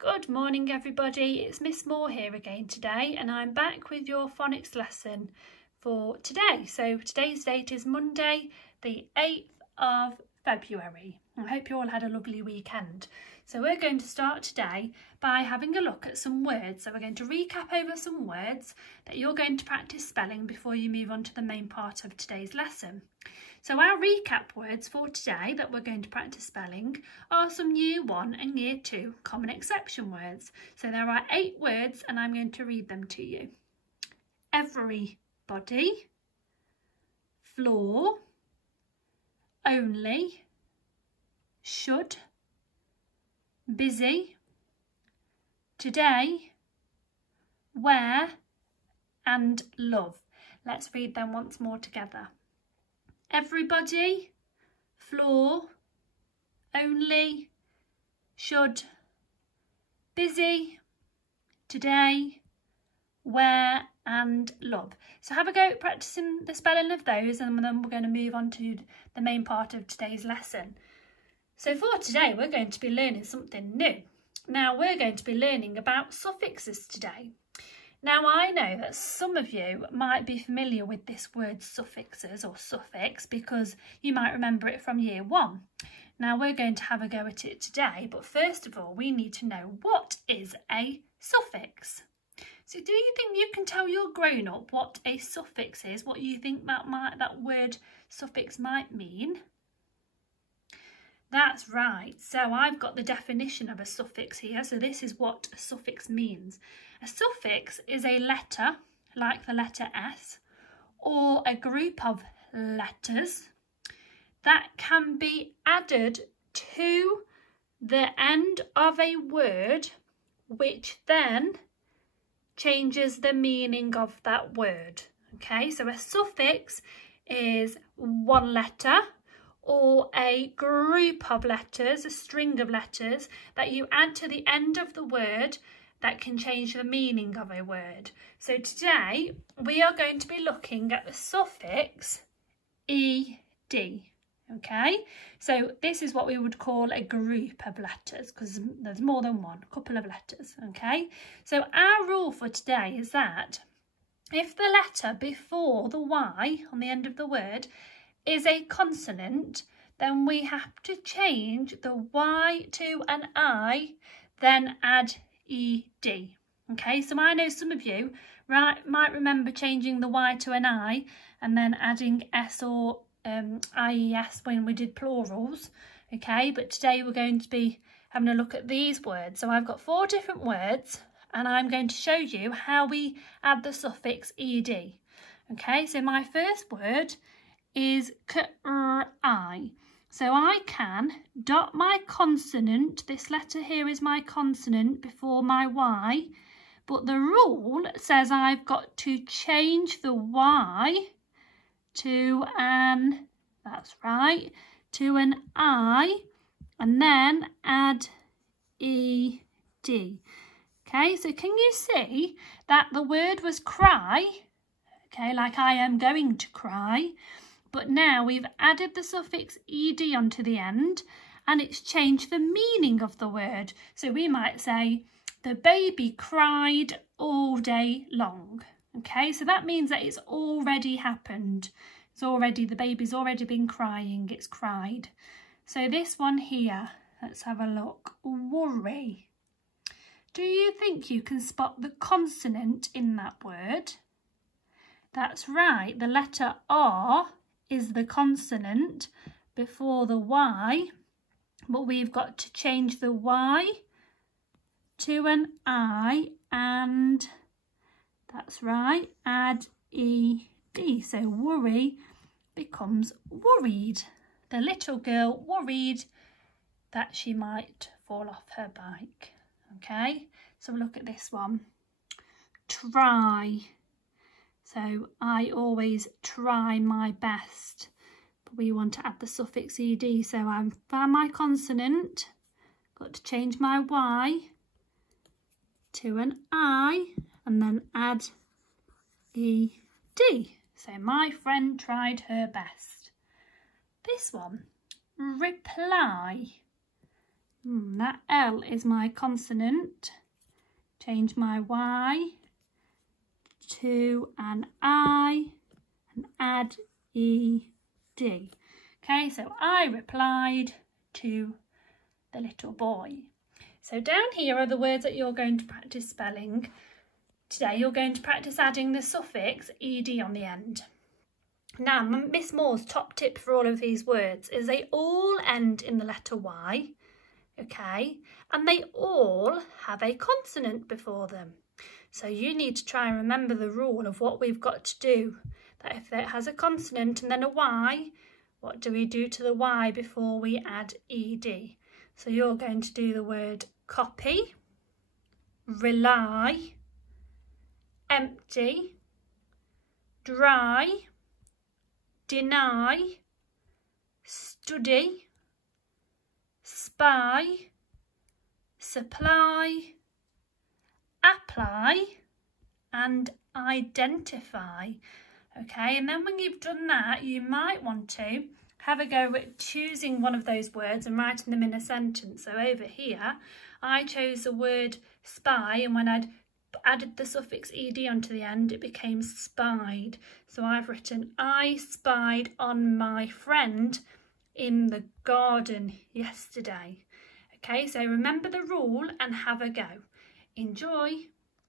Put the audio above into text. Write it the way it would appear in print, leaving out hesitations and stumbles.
Good morning everybody, it's Miss Moore here again today and I'm back with your phonics lesson for today. So today's date is Monday the 8th of February. I hope you all had a lovely weekend. So we're going to start today by having a look at some words. So we're going to recap over some words that you're going to practice spelling before you move on to the main part of today's lesson. So our recap words for today that we're going to practice spelling are some Year 1 and Year 2 common exception words. So there are 8 words and I'm going to read them to you. Everybody, floor, only, should, busy, today, where and love. Let's read them once more together. Everybody, floor, only, should, busy, today, where and love. So have a go at practicing the spelling of those and then we're going to move on to the main part of today's lesson. So for today we're going to be learning something new. Now we're going to be learning about suffixes today. Now I know that some of you might be familiar with this word suffixes or suffix because you might remember it from Year 1. Now we're going to have a go at it today, but first of all we need to know what is a suffix. So do you think you can tell your grown-up what a suffix is, what you think that word suffix might mean? That's right, so I've got the definition of a suffix here, so this is what a suffix means. A suffix is a letter, like the letter S, or a group of letters that can be added to the end of a word, which then changes the meaning of that word. Okay, so a suffix is one letter or a group of letters, a string of letters that you add to the end of the word that can change the meaning of a word. So today we are going to be looking at the suffix ed. Okay, so this is what we would call a group of letters because there's more than one, a couple of letters. Okay, so our rule for today is that if the letter before the Y on the end of the word is a consonant, then we have to change the Y to an I, then add ed. Okay, so I know some of you might remember changing the Y to an I and then adding S or IES when we did plurals. Okay, but today we're going to be having a look at these words. So I've got 4 different words and I'm going to show you how we add the suffix ed. Okay, so my first word is I. So I can dot my consonant, this letter here is my consonant before my Y, but the rule says I've got to change the Y to an, that's right, to an I and then add ed. Okay, so can you see that the word was cry, okay, like I am going to cry, but now we've added the suffix ed onto the end and it's changed the meaning of the word. So we might say, the baby cried all day long. Okay, so that means that it's already happened. The baby's already been crying, it's cried. So this one here, let's have a look, worry. Do you think you can spot the consonant in that word? That's right, the letter R is the consonant before the Y, but we've got to change the Y to an I and that's right, add ed. So worry becomes worried. The little girl worried that she might fall off her bike. Okay, so look at this one. Try. So I always try my best, but we want to add the suffix ed. So I've found my consonant, got to change my Y to an I and then add ed. So my friend tried her best. This one, reply. That L is my consonant. Change my Y to an I and add ED. Okay, so I replied to the little boy. So down here are the words that you're going to practice spelling. Today you're going to practice adding the suffix ed on the end. Now, Miss Moore's top tip for all of these words is they all end in the letter Y, okay, and they all have a consonant before them. So you need to try and remember the rule of what we've got to do. That if it has a consonant and then a Y, what do we do to the Y before we add ed? So you're going to do the word copy, rely, empty, dry, deny, study, spy, supply, apply and identify. Okay, and then when you've done that, you might want to have a go at choosing one of those words and writing them in a sentence. So over here, I chose the word spy, and when I'd added the suffix ed onto the end, it became spied. So I've written, I spied on my friend in the garden yesterday. Okay, so remember the rule and have a go. Enjoy.